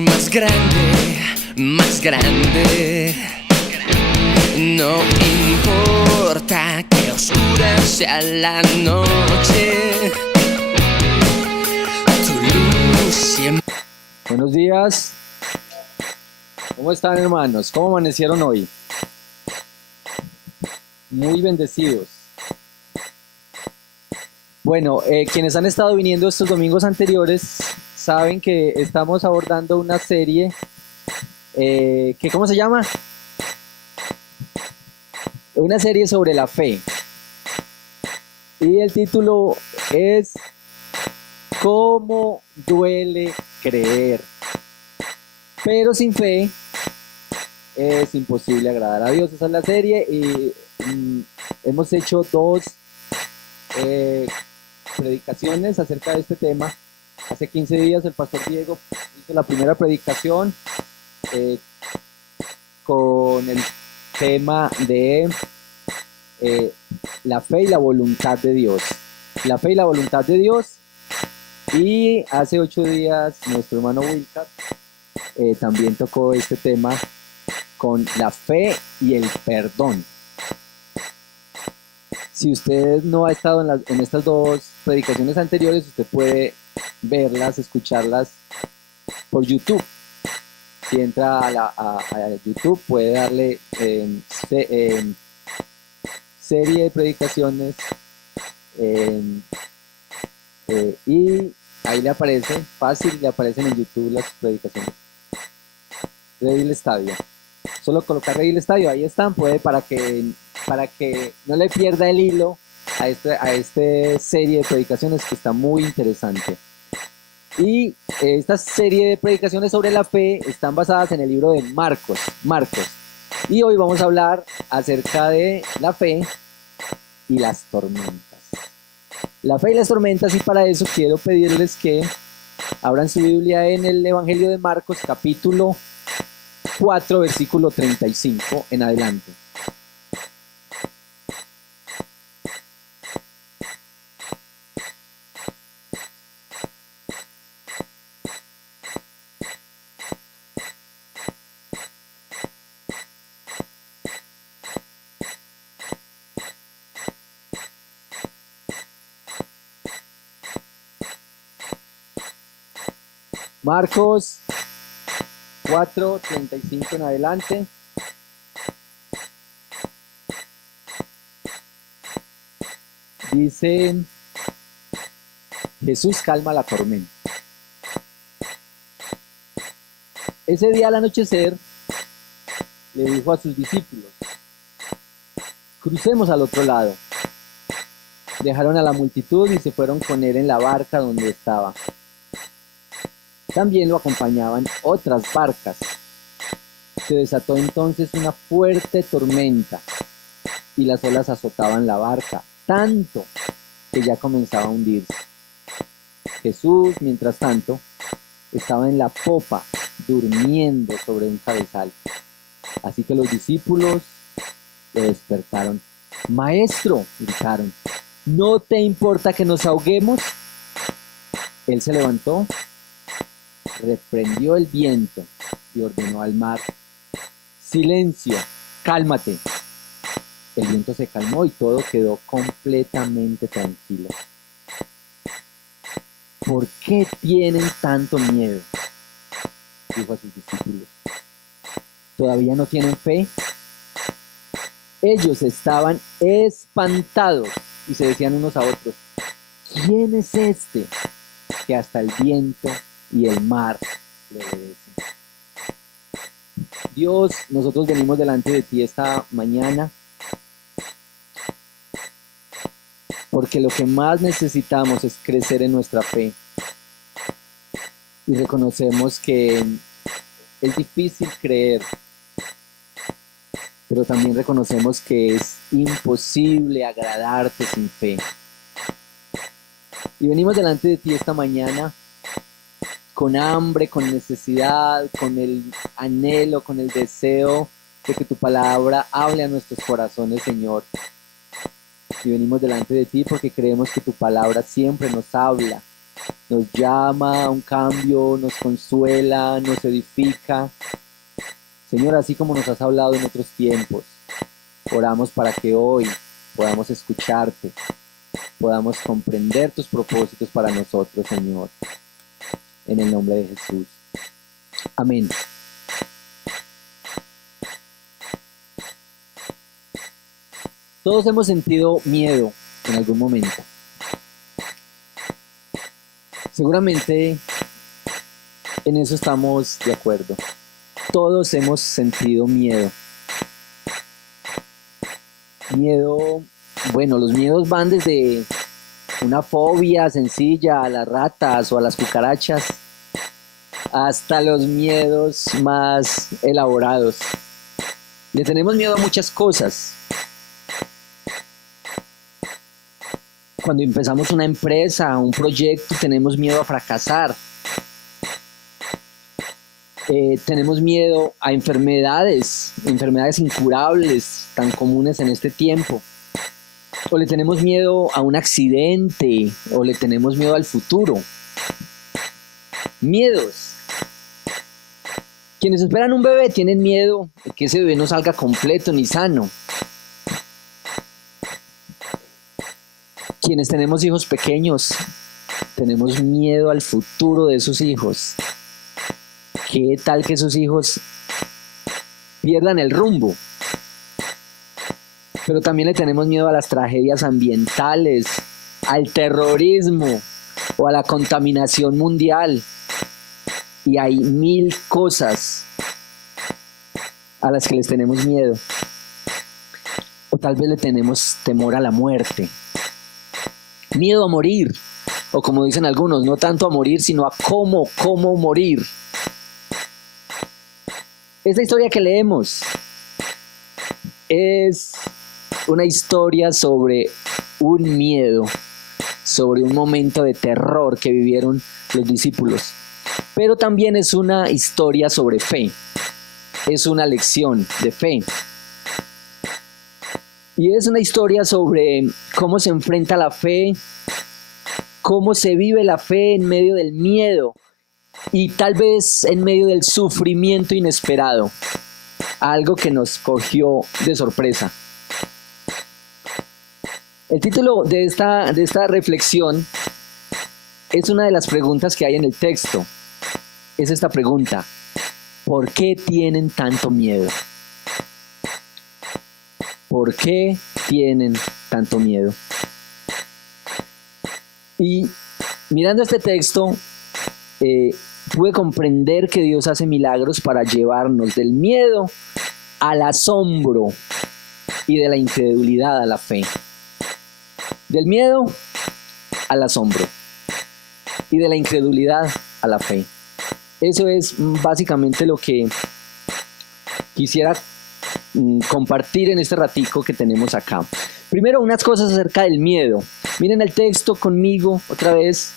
más grande, más grande. No importa que oscura sea la noche, tu luz siempre. Buenos días. ¿Cómo están, hermanos? ¿Cómo amanecieron hoy? Muy bendecidos. Bueno, quienes han estado viniendo estos domingos anteriores saben que estamos abordando una serie que, ¿cómo se llama? Una serie sobre la fe. Y el título es ¿Cómo duele creer? Pero sin fe es imposible agradar a Dios. Esa es la serie y hemos hecho dos predicaciones acerca de este tema. Hace 15 días el pastor Diego hizo la primera predicación con el tema de la fe y la voluntad de Dios. La fe y la voluntad de Dios. Y hace 8 días nuestro hermano Wilcar también tocó este tema con la fe y el perdón. Si usted no ha estado en estas dos predicaciones anteriores, usted puede verlas, escucharlas por YouTube. Si entra a YouTube, puede darle serie de predicaciones y ahí le aparece, fácil, le aparecen en YouTube las predicaciones. Redil Estadio. Solo colocar Redil Estadio, ahí están, puede para que no le pierda el hilo a esta serie de predicaciones que está muy interesante. Y esta serie de predicaciones sobre la fe están basadas en el libro de Marcos. Y hoy vamos a hablar acerca de la fe y las tormentas. La fe y las tormentas, y para eso quiero pedirles que abran su Biblia en el Evangelio de Marcos, capítulo 4, versículo 35 en adelante. Marcos 4, 35 en adelante. Dice: Jesús calma la tormenta. Ese día al anochecer le dijo a sus discípulos: crucemos al otro lado. Dejaron a la multitud y se fueron con él en la barca donde estaba. También lo acompañaban otras barcas. Se desató entonces una fuerte tormenta y las olas azotaban la barca, tanto que ya comenzaba a hundirse. Jesús, mientras tanto, estaba en la popa, durmiendo sobre un cabezal. Así que los discípulos lo despertaron. «Maestro», gritaron, «¿no te importa que nos ahoguemos?». Él se levantó, reprendió el viento y ordenó al mar: «Silencio, cálmate». El viento se calmó y todo quedó completamente tranquilo. «¿Por qué tienen tanto miedo?», dijo a sus discípulos. «¿Todavía no tienen fe?». Ellos estaban espantados y se decían unos a otros: «¿Quién es este que hasta el viento y el mar le obedecen?». Dios, nosotros venimos delante de ti esta mañana porque lo que más necesitamos es crecer en nuestra fe. Y reconocemos que es difícil creer, pero también reconocemos que es imposible agradarte sin fe. Y venimos delante de ti esta mañana con hambre, con necesidad, con el anhelo, con el deseo de que tu palabra hable a nuestros corazones, Señor. Y venimos delante de ti porque creemos que tu palabra siempre nos habla nos llama a un cambio, nos consuela, nos edifica. Señor, así como nos has hablado en otros tiempos, oramos para que hoy podamos escucharte, podamos comprender tus propósitos para nosotros, Señor, en el nombre de Jesús. Amén. Todos hemos sentido miedo en algún momento. Seguramente en eso estamos de acuerdo. Todos hemos sentido miedo. Miedo, bueno, los miedos van desde una fobia sencilla a las ratas o a las cucarachas, hasta los miedos más elaborados. Le tenemos miedo a muchas cosas. Cuando empezamos una empresa, un proyecto, tenemos miedo a fracasar. Tenemos miedo a enfermedades incurables tan comunes en este tiempo. O le tenemos miedo a un accidente, o le tenemos miedo al futuro. Miedos. Quienes esperan un bebé tienen miedo de que ese bebé no salga completo ni sano. Quienes tenemos hijos pequeños, tenemos miedo al futuro de esos hijos. ¿Qué tal que esos hijos pierdan el rumbo? Pero también le tenemos miedo a las tragedias ambientales, al terrorismo o a la contaminación mundial. Y hay 1000 cosas a las que les tenemos miedo. O tal vez le tenemos temor a la muerte. Miedo a morir, o como dicen algunos, no tanto a morir, sino a cómo morir. Esta historia que leemos es una historia sobre un miedo, sobre un momento de terror que vivieron los discípulos. Pero también es una historia sobre fe, es una lección de fe. Y es una historia sobre cómo se enfrenta la fe, cómo se vive la fe en medio del miedo y tal vez en medio del sufrimiento inesperado, algo que nos cogió de sorpresa. El título de esta reflexión es una de las preguntas que hay en el texto. Es esta pregunta: ¿por qué tienen tanto miedo? ¿Por qué tienen tanto miedo? Y mirando este texto, pude comprender que Dios hace milagros para llevarnos del miedo al asombro y de la incredulidad a la fe. Del miedo al asombro y de la incredulidad a la fe. Eso es básicamente lo que quisiera compartir en este ratico que tenemos acá. Primero, unas cosas acerca del miedo. Miren el texto conmigo otra vez.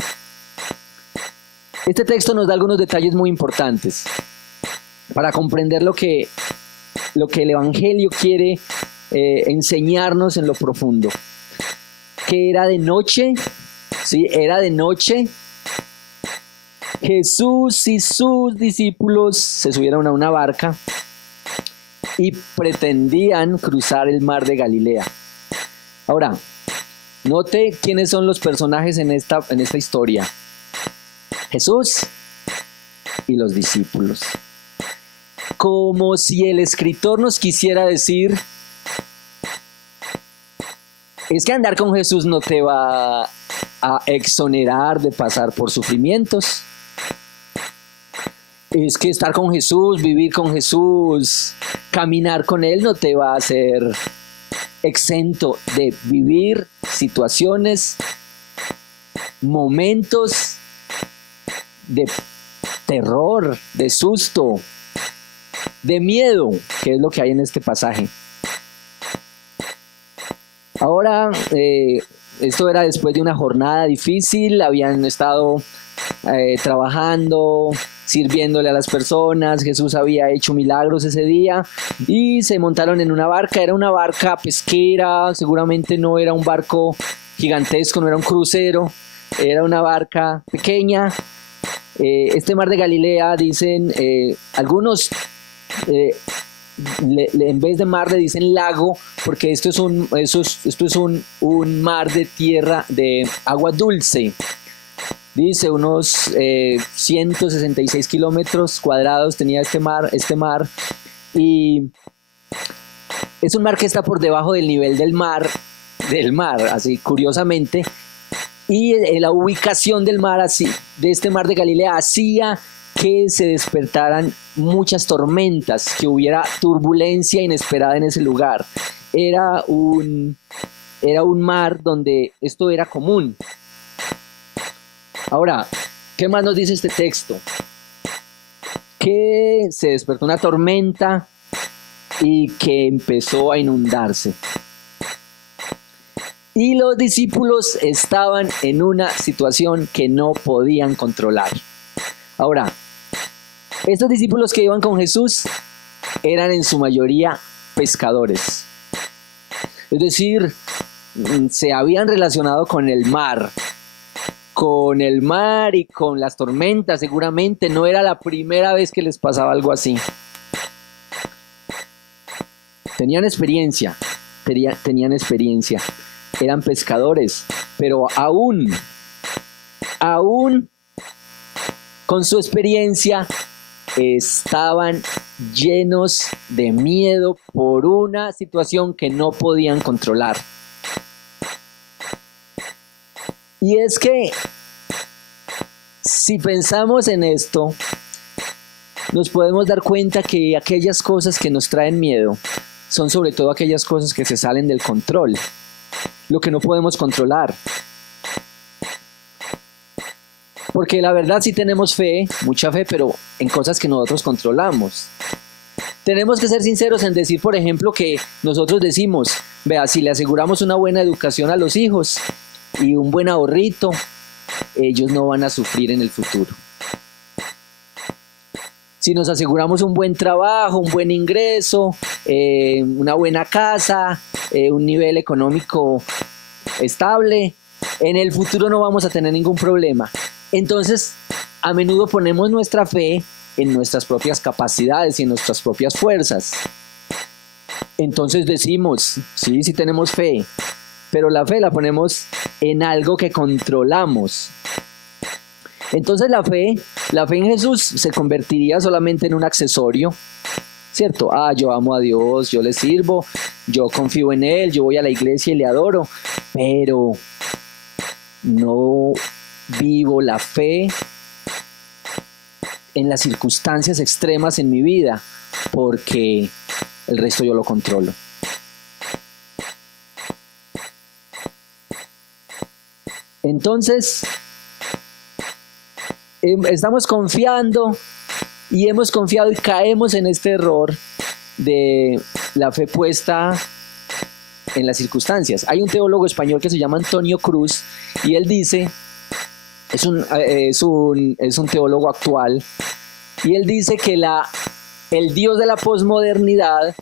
Este texto nos da algunos detalles muy importantes para comprender lo que el Evangelio quiere enseñarnos en lo profundo. Que era de noche, ¿sí? Era de noche. Jesús y sus discípulos se subieron a una barca y pretendían cruzar el mar de Galilea. Ahora, note quiénes son los personajes en esta historia. Jesús y los discípulos. Como si el escritor nos quisiera decir: es que andar con Jesús no te va a exonerar de pasar por sufrimientos. Es que estar con Jesús, vivir con Jesús, caminar con Él no te va a hacer exento de vivir situaciones, momentos de terror, de susto, de miedo, que es lo que hay en este pasaje. Ahora, esto era después de una jornada difícil, habían estado trabajando, sirviéndole a las personas. Jesús había hecho milagros ese día y se montaron en una barca. Era una barca pesquera, seguramente no era un barco gigantesco, no era un crucero, era una barca pequeña. Este mar de Galilea, dicen algunos, en vez de mar le dicen lago, porque esto es un mar de tierra, de agua dulce. Dice unos 166 kilómetros cuadrados tenía este mar, y es un mar que está por debajo del nivel del mar, así curiosamente, y la ubicación del mar, así, de este mar de Galilea, hacía que se despertaran muchas tormentas, que hubiera turbulencia inesperada en ese lugar. Era un mar donde esto era común. Ahora, ¿qué más nos dice este texto? Que se despertó una tormenta y que empezó a inundarse. Y los discípulos estaban en una situación que no podían controlar. Ahora, estos discípulos que iban con Jesús eran en su mayoría pescadores. Es decir, se habían relacionado con el mar y con las tormentas. Seguramente no era la primera vez que les pasaba algo así. Tenían experiencia, eran pescadores, pero aún con su experiencia estaban llenos de miedo por una situación que no podían controlar. Y es que si pensamos en esto, nos podemos dar cuenta que aquellas cosas que nos traen miedo son sobre todo aquellas cosas que se salen del control, lo que no podemos controlar. Porque la verdad sí tenemos fe, mucha fe, pero en cosas que nosotros controlamos. Tenemos que ser sinceros en decir, por ejemplo, que nosotros decimos, vea, si le aseguramos una buena educación a los hijos y un buen ahorrito, ellos no van a sufrir en el futuro. Si nos aseguramos un buen trabajo, un buen ingreso, una buena casa, un nivel económico estable, en el futuro no vamos a tener ningún problema. Entonces, a menudo ponemos nuestra fe en nuestras propias capacidades y en nuestras propias fuerzas. Entonces decimos, sí tenemos fe, pero la fe la ponemos en algo que controlamos. Entonces la fe en Jesús se convertiría solamente en un accesorio, ¿cierto? Yo amo a Dios, yo le sirvo, yo confío en Él, yo voy a la iglesia y le adoro, pero no vivo la fe en las circunstancias extremas en mi vida, porque el resto yo lo controlo. Entonces, estamos confiando y hemos confiado y caemos en este error de la fe puesta en las circunstancias. Hay un teólogo español que se llama Antonio Cruz y él dice, es un teólogo actual, y él dice que el Dios de la posmodernidad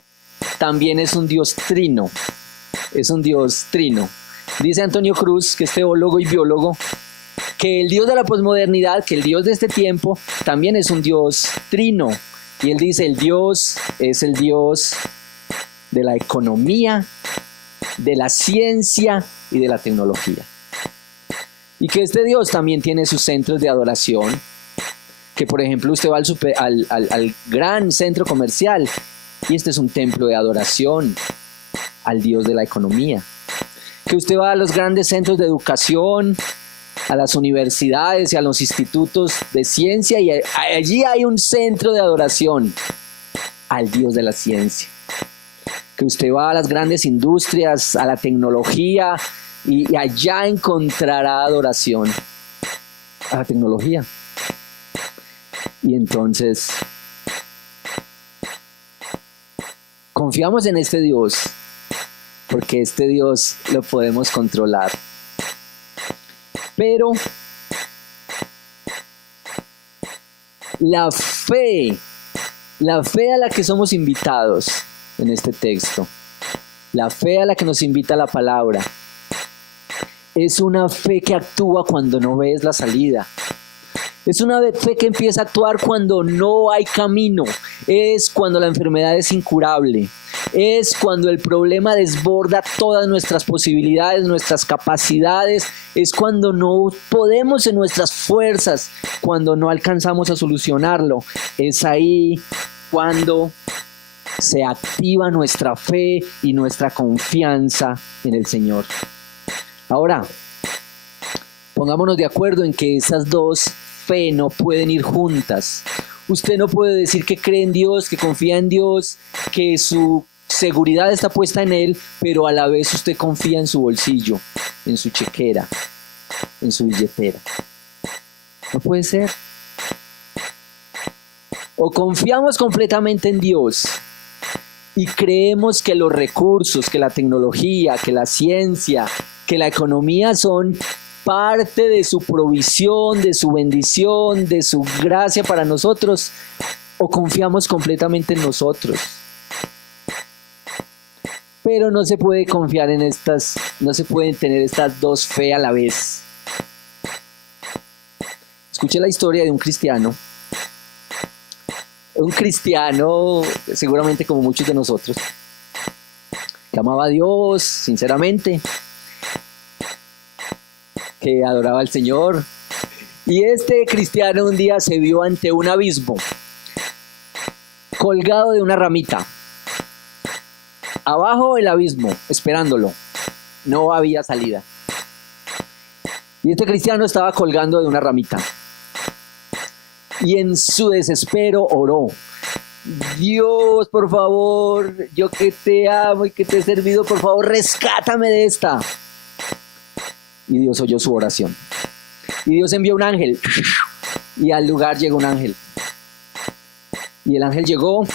también es un Dios trino. Dice Antonio Cruz, que es teólogo y biólogo, que el Dios de la posmodernidad, que el Dios de este tiempo, también es un Dios trino. Y él dice, el Dios es el Dios de la economía, de la ciencia y de la tecnología. Y que este Dios también tiene sus centros de adoración, que por ejemplo usted va al gran centro comercial y este es un templo de adoración al Dios de la economía. Que usted va a los grandes centros de educación, a las universidades y a los institutos de ciencia y allí hay un centro de adoración al Dios de la ciencia. Que usted va a las grandes industrias, a la tecnología y allá encontrará adoración a la tecnología. Y entonces confiamos en este Dios porque este Dios lo podemos controlar. Pero la fe a la que somos invitados en este texto, la fe a la que nos invita la palabra, Es una fe que actúa cuando no ves la salida. Es una fe que empieza a actuar cuando no hay camino. Es cuando la enfermedad es incurable. Es cuando el problema desborda todas nuestras posibilidades, nuestras capacidades. Es cuando no podemos en nuestras fuerzas, cuando no alcanzamos a solucionarlo. Es ahí cuando se activa nuestra fe y nuestra confianza en el Señor. Ahora, pongámonos de acuerdo en que esas dos fe no pueden ir juntas. Usted no puede decir que cree en Dios, que confía en Dios, que su seguridad está puesta en Él, pero a la vez usted confía en su bolsillo, en su chequera, en su billetera. No puede ser. O confiamos completamente en Dios y creemos que los recursos, que la tecnología, que la ciencia, que la economía son parte de su provisión, de su bendición, de su gracia para nosotros, o confiamos completamente en nosotros. Pero no se puede confiar en no se pueden tener estas dos fe a la vez. Escuché la historia de un cristiano, seguramente como muchos de nosotros, que amaba a Dios sinceramente, que adoraba al Señor, y este cristiano un día se vio ante un abismo, colgado de una ramita, abajo el abismo, esperándolo, no había salida, y este cristiano estaba colgando de una ramita, y en su desespero oró: Dios, por favor, yo que te amo y que te he servido, por favor, rescátame de esta. Y Dios oyó su oración. Y Dios envió un ángel. Y al lugar llegó un ángel. Y el ángel llegó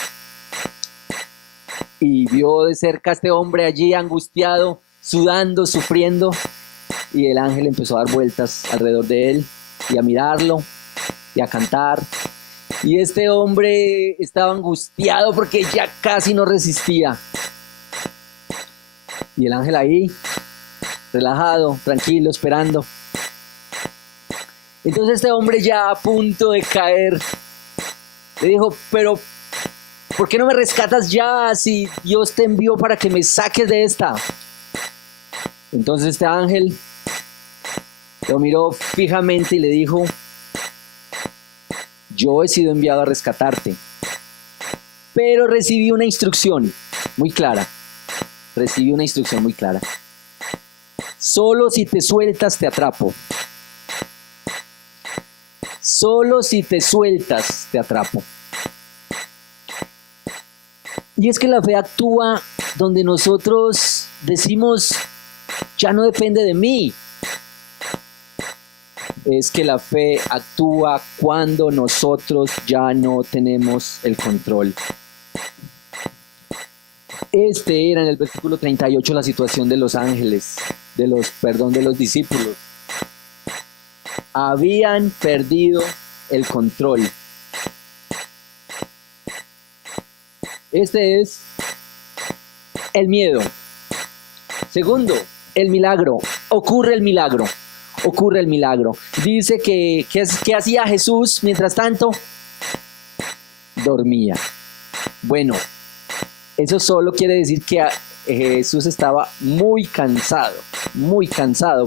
y vio de cerca a este hombre allí angustiado, sudando, sufriendo. Y el ángel empezó a dar vueltas alrededor de él y a mirarlo y a cantar. Y este hombre estaba angustiado porque ya casi no resistía. Y el ángel ahí, relajado, tranquilo, esperando. Entonces este hombre ya a punto de caer le dijo: pero ¿por qué no me rescatas ya si Dios te envió para que me saques de esta? Entonces este ángel lo miró fijamente y le dijo: yo he sido enviado a rescatarte, pero recibí una instrucción muy clara. Solo si te sueltas te atrapo. Solo si te sueltas te atrapo. Y es que la fe actúa donde nosotros decimos: ya no depende de mí. Es que la fe actúa cuando nosotros ya no tenemos el control. Este era en el versículo 38 la situación de los ángeles, de los discípulos. Habían perdido el control. Este es el miedo. Segundo, el milagro. Ocurre el milagro. Dice que ¿qué hacía Jesús mientras tanto? Dormía. Bueno, eso solo quiere decir que Jesús estaba muy cansado,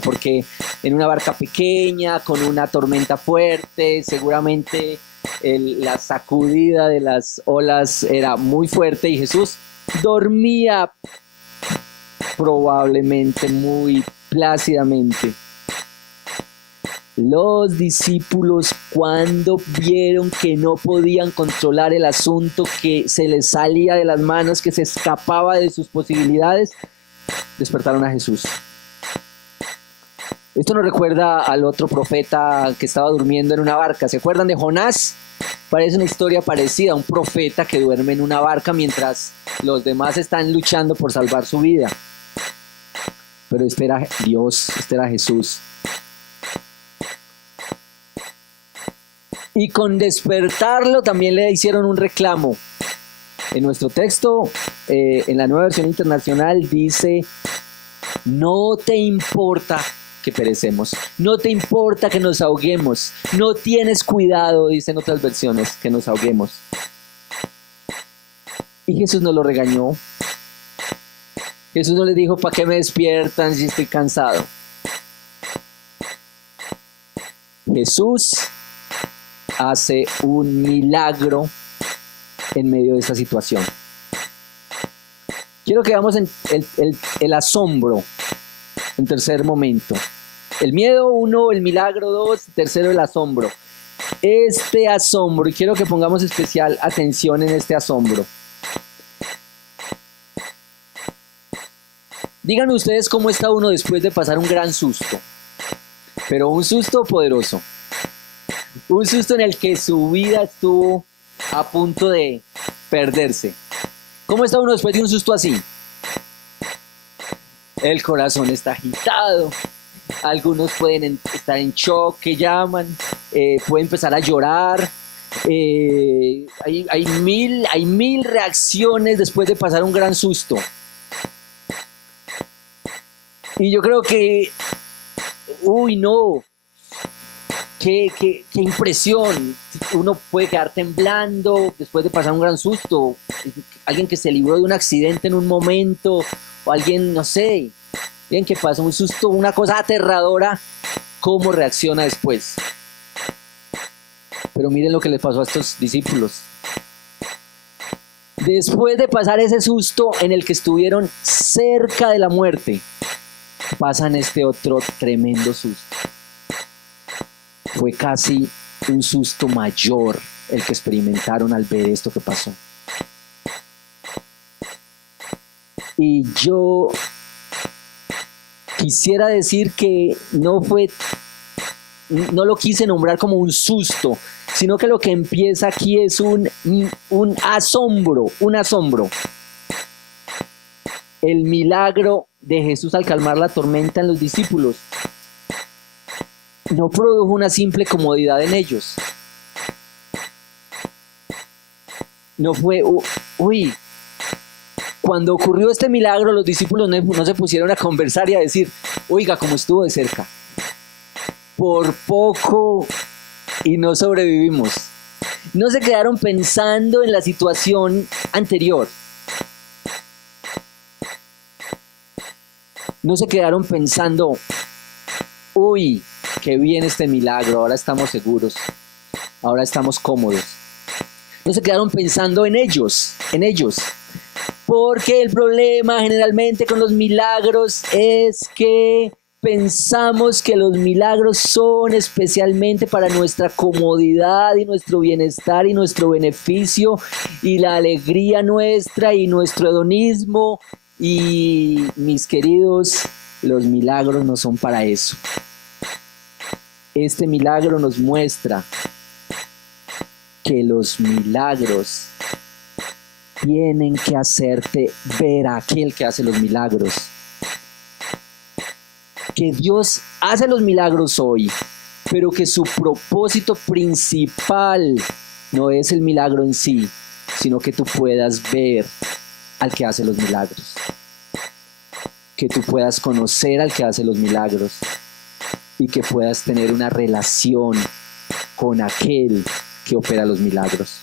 porque en una barca pequeña, con una tormenta fuerte, seguramente la sacudida de las olas era muy fuerte y Jesús dormía probablemente muy plácidamente. Los discípulos, cuando vieron que no podían controlar el asunto, que se les salía de las manos, que se escapaba de sus posibilidades, despertaron a Jesús. Esto nos recuerda al otro profeta que estaba durmiendo en una barca. ¿Se acuerdan de Jonás? Parece una historia parecida, un profeta que duerme en una barca mientras los demás están luchando por salvar su vida. Pero este era Dios, este era Jesús. Y con despertarlo también le hicieron un reclamo. En nuestro texto, en la Nueva Versión Internacional, dice: no te importa que perecemos. No te importa que nos ahoguemos. No tienes cuidado, dicen otras versiones, que nos ahoguemos. Y Jesús no lo regañó. Jesús no les dijo, ¿para qué me despiertan si estoy cansado? Jesús hace un milagro en medio de esta situación. Quiero que veamos el asombro en tercer momento. El miedo, 1, el milagro, 2, tercero, el asombro. Este asombro, y quiero que pongamos especial atención en este asombro. Díganme ustedes cómo está uno después de pasar un gran susto, pero un susto poderoso. Un susto en el que su vida estuvo a punto de perderse. ¿Cómo está uno después de un susto así? El corazón está agitado. Algunos pueden estar en shock, que llaman. Pueden empezar a llorar. Hay mil reacciones después de pasar un gran susto. Y yo creo que, uy, no, qué impresión. Uno puede quedar temblando después de pasar un gran susto. Alguien que se libró de un accidente en un momento, o alguien, no sé, alguien que pasó un susto, una cosa aterradora, ¿cómo reacciona después? Pero miren lo que les pasó a estos discípulos. Después de pasar ese susto en el que estuvieron cerca de la muerte, pasan este otro tremendo susto. Fue casi un susto mayor el que experimentaron al ver esto que pasó. Y yo quisiera decir que no lo quise nombrar como un susto, sino que lo que empieza aquí es un asombro, un asombro. El milagro de Jesús al calmar la tormenta en los discípulos no produjo una simple comodidad en ellos. No fue, uy, cuando ocurrió este milagro, los discípulos no se pusieron a conversar y a decir, oiga, cómo estuvo de cerca. Por poco y no sobrevivimos. No se quedaron pensando en la situación anterior. No se quedaron pensando, uy, qué bien este milagro, ahora estamos seguros, ahora estamos cómodos. No se quedaron pensando en ellos, porque el problema generalmente con los milagros es que pensamos que los milagros son especialmente para nuestra comodidad y nuestro bienestar y nuestro beneficio y la alegría nuestra y nuestro hedonismo. Y mis queridos, los milagros no son para eso. Este milagro nos muestra que los milagros tienen que hacerte ver a aquel que hace los milagros. Que Dios hace los milagros hoy, pero que su propósito principal no es el milagro en sí, sino que tú puedas ver al que hace los milagros. Que tú puedas conocer al que hace los milagros y que puedas tener una relación con aquel que opera los milagros.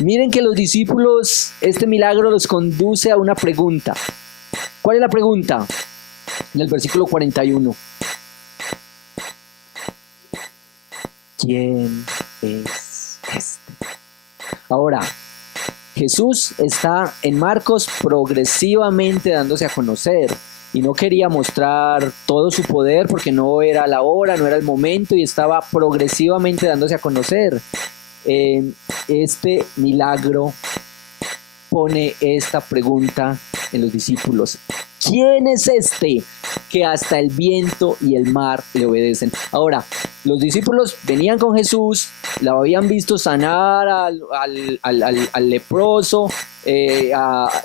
Miren que los discípulos, este milagro los conduce a una pregunta. ¿Cuál es la pregunta? En el versículo 41. ¿Quién es este? Ahora, Jesús está en Marcos progresivamente dándose a conocer y no quería mostrar todo su poder porque no era la hora, no era el momento y estaba progresivamente dándose a conocer. Este milagro pone esta pregunta en los discípulos. ¿Quién es este que hasta el viento y el mar le obedecen? Ahora, los discípulos venían con Jesús, lo habían visto sanar al leproso,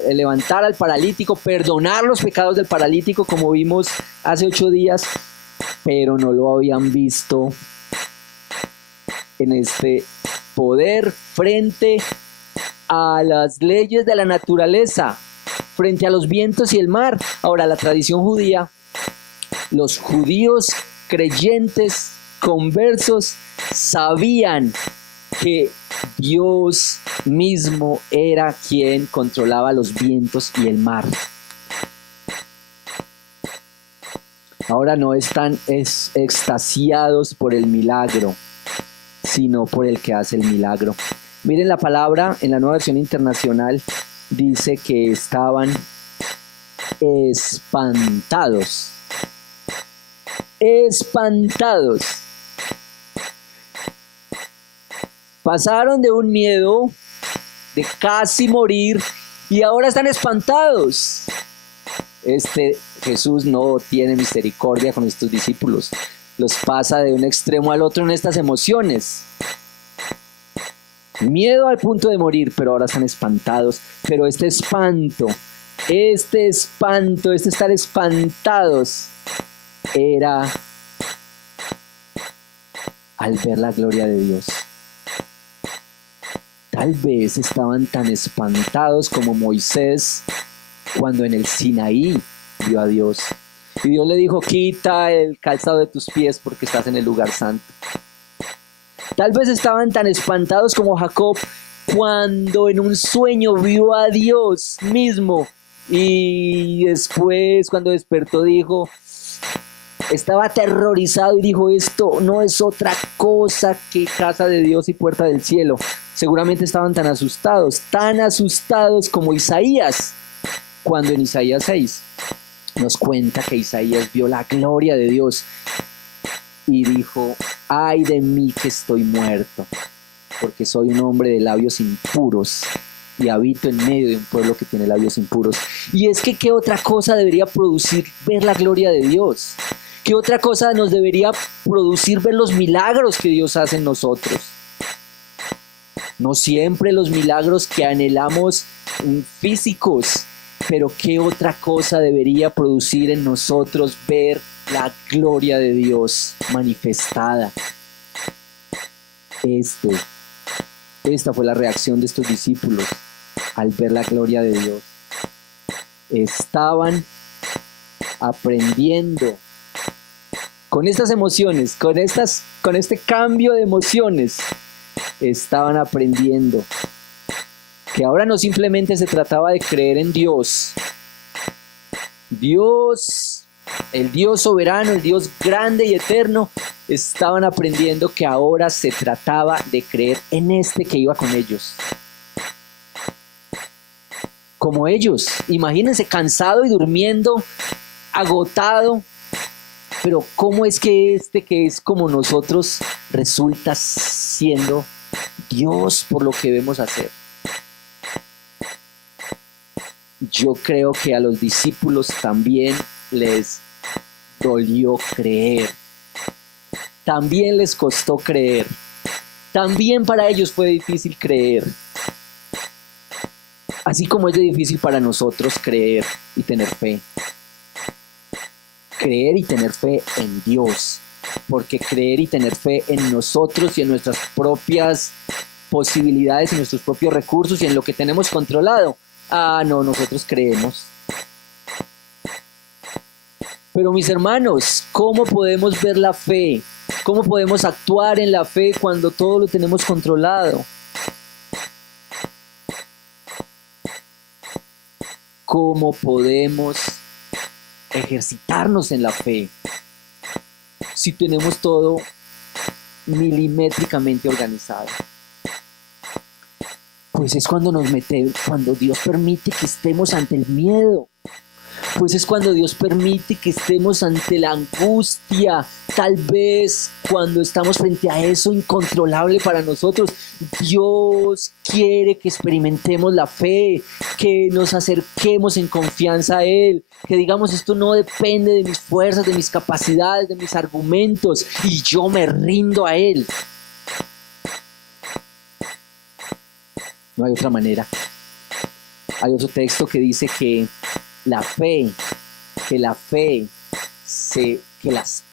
levantar al paralítico, perdonar los pecados del paralítico, como vimos hace 8 días, pero no lo habían visto en este poder frente a las leyes de la naturaleza. frente a los vientos y el mar. Ahora, la tradición judía, los judíos creyentes, conversos, sabían que Dios mismo era quien controlaba los vientos y el mar. Ahora no están extasiados por el milagro, sino por el que hace el milagro. Miren la palabra en la Nueva Versión Internacional, dice que estaban espantados. Espantados. Pasaron de un miedo de casi morir y ahora están espantados. Jesús no tiene misericordia con estos discípulos. Los pasa de un extremo al otro en estas emociones. Miedo al punto de morir, pero ahora están espantados. Pero este estar espantados, era al ver la gloria de Dios. Tal vez estaban tan espantados como Moisés cuando en el Sinaí vio a Dios. Y Dios le dijo: quita el calzado de tus pies porque estás en el lugar santo. Tal vez estaban tan espantados como Jacob cuando en un sueño vio a Dios mismo y después cuando despertó dijo, estaba aterrorizado y dijo: esto no es otra cosa que casa de Dios y puerta del cielo. Seguramente estaban tan asustados como Isaías, cuando en Isaías 6 nos cuenta que Isaías vio la gloria de Dios y dijo: ay de mí que estoy muerto, porque soy un hombre de labios impuros y habito en medio de un pueblo que tiene labios impuros. Y es que ¿qué otra cosa debería producir ver la gloria de Dios? ¿Qué otra cosa nos debería producir ver los milagros que Dios hace en nosotros? No siempre los milagros que anhelamos físicos, pero ¿qué otra cosa debería producir en nosotros ver la gloria de Dios manifestada? Esta fue la reacción de estos discípulos al ver la gloria de Dios. Estaban aprendiendo con estas emociones, con este cambio de emociones, estaban aprendiendo que ahora no simplemente se trataba de creer en Dios, el Dios soberano, el Dios grande y eterno. Estaban aprendiendo que ahora se trataba de creer en que iba con ellos. Como ellos, imagínense, cansado y durmiendo, agotado. Pero ¿cómo es que que es como nosotros resulta siendo Dios por lo que debemos hacer? Yo creo que a los discípulos también les dolió creer. También les costó creer. También para ellos fue difícil creer. Así como es de difícil para nosotros creer y tener fe. Creer y tener fe en Dios. Porque creer y tener fe en nosotros y en nuestras propias posibilidades, en nuestros propios recursos y en lo que tenemos controlado. No, nosotros creemos. Pero mis hermanos, ¿cómo podemos ver la fe? ¿Cómo podemos actuar en la fe cuando todo lo tenemos controlado? ¿Cómo podemos ejercitarnos en la fe si tenemos todo milimétricamente organizado? Pues es cuando cuando Dios permite que estemos ante el miedo. Pues es cuando Dios permite que estemos ante la angustia. Tal vez cuando estamos frente a eso incontrolable para nosotros. Dios quiere que experimentemos la fe, que nos acerquemos en confianza a Él, que digamos: esto no depende de mis fuerzas, de mis capacidades, de mis argumentos, y yo me rindo a Él. No hay otra manera. Hay otro texto que dice que las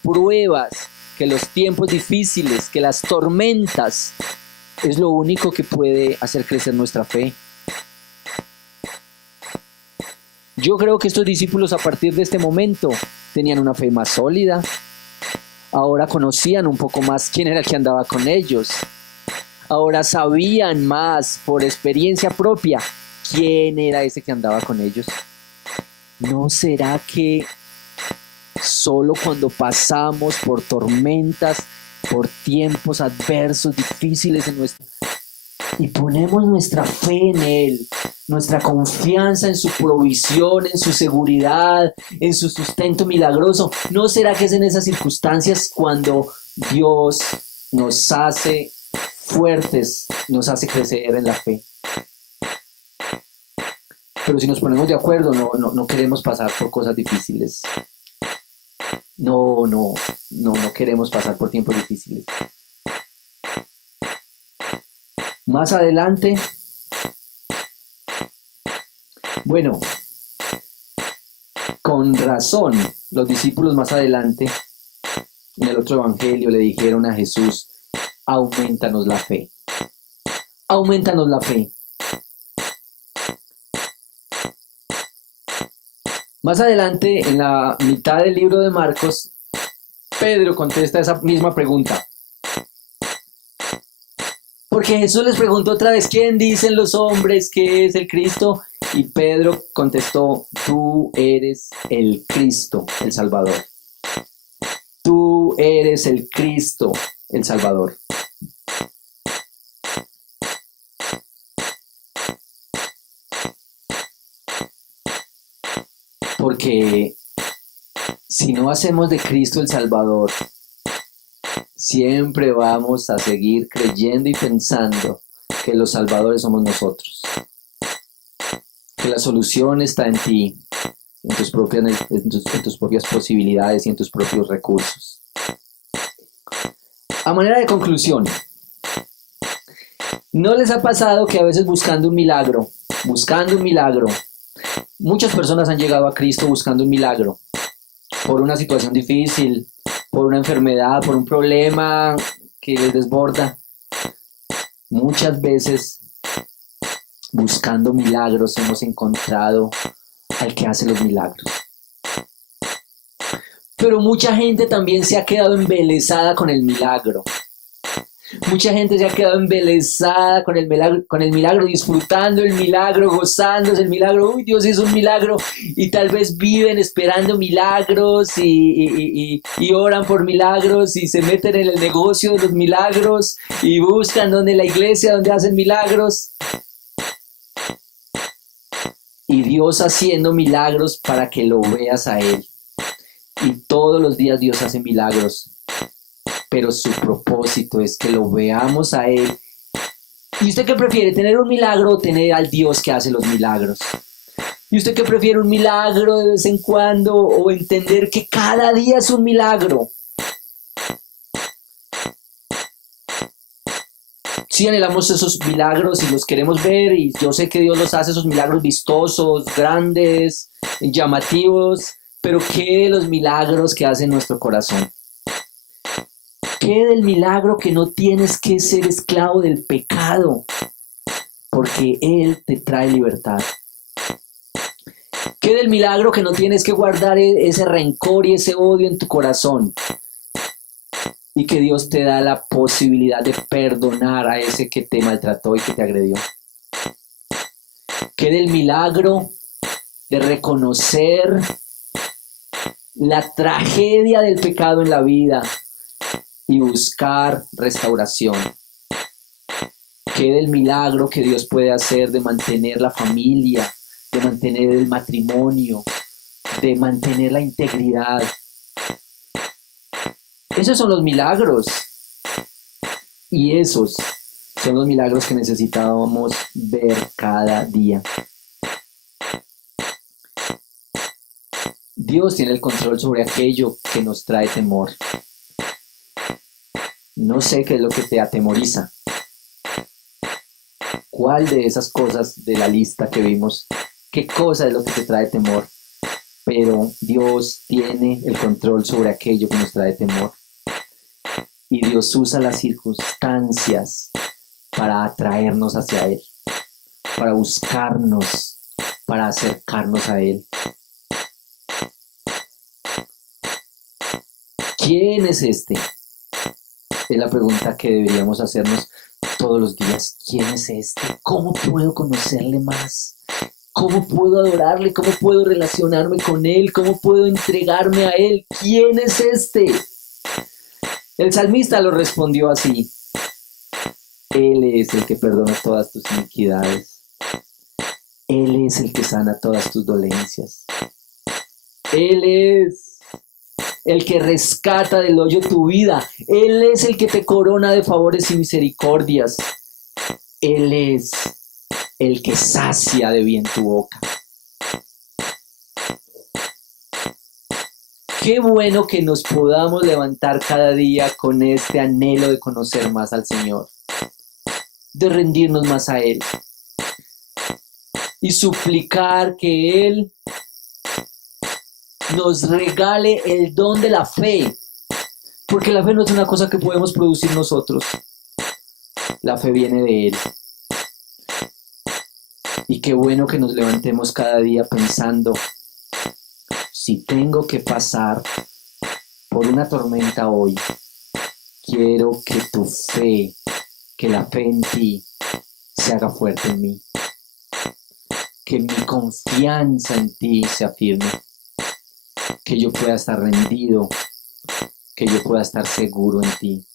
pruebas, que los tiempos difíciles, que las tormentas es lo único que puede hacer crecer nuestra fe. Yo creo que estos discípulos a partir de este momento tenían una fe más sólida. Ahora conocían un poco más quién era el que andaba con ellos. Ahora sabían más por experiencia propia quién era ese que andaba con ellos. ¿No será que solo cuando pasamos por tormentas, por tiempos adversos, difíciles y ponemos nuestra fe en Él, nuestra confianza en su provisión, en su seguridad, en su sustento milagroso, ¿no será que es en esas circunstancias cuando Dios nos hace fuertes, nos hace crecer en la fe? Pero si nos ponemos de acuerdo, no queremos pasar por cosas difíciles. No queremos pasar por tiempos difíciles. Más adelante, bueno, con razón, los discípulos más adelante, en el otro evangelio, le dijeron a Jesús: aumentanos la fe. Aumentanos la fe. Más adelante, en la mitad del libro de Marcos, Pedro contesta esa misma pregunta. Porque Jesús les preguntó otra vez: ¿quién dicen los hombres que es el Cristo? Y Pedro contestó: tú eres el Cristo, el Salvador. Tú eres el Cristo, el Salvador. Porque si no hacemos de Cristo el Salvador, siempre vamos a seguir creyendo y pensando que los salvadores somos nosotros. Que la solución está en ti, en tus propias posibilidades y en tus propios recursos. A manera de conclusión, ¿no les ha pasado que a veces buscando un milagro, muchas personas han llegado a Cristo buscando un milagro por una situación difícil, por una enfermedad, por un problema que les desborda? Muchas veces, buscando milagros, hemos encontrado al que hace los milagros. Pero mucha gente también se ha quedado embelesada con el milagro. Mucha gente se ha quedado embelesada con el milagro, disfrutando el milagro, gozándose el milagro. Uy, Dios hizo un milagro, y tal vez viven esperando milagros y oran por milagros y se meten en el negocio de los milagros y buscan donde la iglesia donde hacen milagros. Y Dios haciendo milagros para que lo veas a Él. Y todos los días Dios hace milagros. Pero su propósito es que lo veamos a Él. ¿Y usted qué prefiere? ¿Tener un milagro o tener al Dios que hace los milagros? ¿Y usted qué prefiere? ¿Un milagro de vez en cuando o entender que cada día es un milagro? Sí, anhelamos esos milagros y los queremos ver, y yo sé que Dios los hace, esos milagros vistosos, grandes, llamativos, pero ¿qué de los milagros que hace nuestro corazón? ¿Qué del milagro que no tienes que ser esclavo del pecado? Porque Él te trae libertad. ¿Qué del milagro que no tienes que guardar ese rencor y ese odio en tu corazón? Y que Dios te da la posibilidad de perdonar a ese que te maltrató y que te agredió. ¿Qué del milagro de reconocer la tragedia del pecado en la vida y buscar restauración? ¿Qué del milagro que Dios puede hacer de mantener la familia, de mantener el matrimonio, de mantener la integridad? Esos son los milagros. Y esos son los milagros que necesitábamos ver cada día. Dios tiene el control sobre aquello que nos trae temor. No sé qué es lo que te atemoriza. ¿Cuál de esas cosas de la lista que vimos, qué cosa es lo que te trae temor? Pero Dios tiene el control sobre aquello que nos trae temor. Y Dios usa las circunstancias para atraernos hacia Él, para buscarnos, para acercarnos a Él. ¿quién es este? Es la pregunta que deberíamos hacernos todos los días. ¿Quién es este? ¿Cómo puedo conocerle más? ¿Cómo puedo adorarle? ¿Cómo puedo relacionarme con él? ¿Cómo puedo entregarme a él? ¿Quién es este? El salmista lo respondió así. Él es el que perdona todas tus iniquidades. Él es el que sana todas tus dolencias. Él es el que rescata del hoyo tu vida. Él es el que te corona de favores y misericordias. Él es el que sacia de bien tu boca. Qué bueno que nos podamos levantar cada día con este anhelo de conocer más al Señor, de rendirnos más a Él y suplicar que Él nos regale el don de la fe, porque la fe no es una cosa que podemos producir nosotros. La fe viene de Él. Y qué bueno que nos levantemos cada día pensando, si tengo que pasar por una tormenta hoy, quiero que tu fe, que la fe en ti, se haga fuerte en mí. Que mi confianza en ti sea firme. Que yo pueda estar rendido, que yo pueda estar seguro en ti.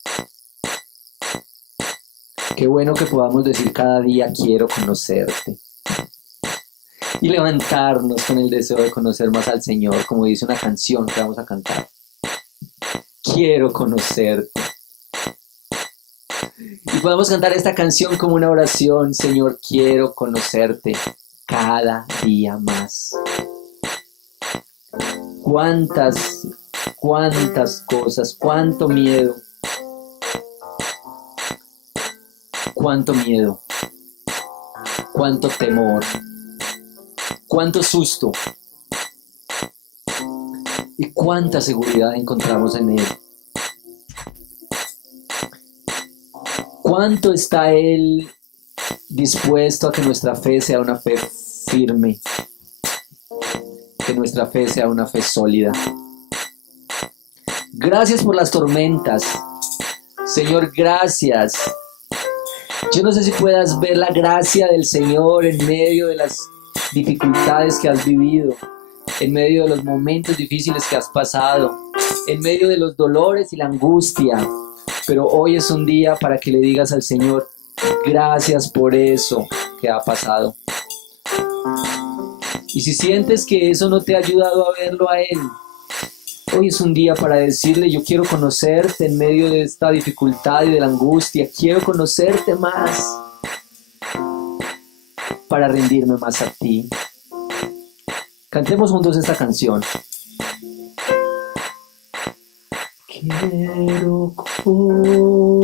Qué bueno que podamos decir cada día, quiero conocerte. Y levantarnos con el deseo de conocer más al Señor, como dice una canción que vamos a cantar. Quiero conocerte. Y podemos cantar esta canción como una oración. Señor, quiero conocerte cada día más. Cuántas cosas, cuánto miedo, cuánto temor, cuánto susto y cuánta seguridad encontramos en Él. Cuánto está Él dispuesto a que nuestra fe sea una fe firme, que nuestra fe sea una fe sólida. Gracias por las tormentas. Señor, gracias. Yo no sé si puedas ver la gracia del Señor en medio de las dificultades que has vivido, en medio de los momentos difíciles que has pasado, en medio de los dolores y la angustia. Pero hoy es un día para que le digas al Señor, gracias por eso que ha pasado. Y si sientes que eso no te ha ayudado a verlo a Él, hoy es un día para decirle, yo quiero conocerte en medio de esta dificultad y de la angustia. Quiero conocerte más para rendirme más a ti. Cantemos juntos esta canción. Quiero conocer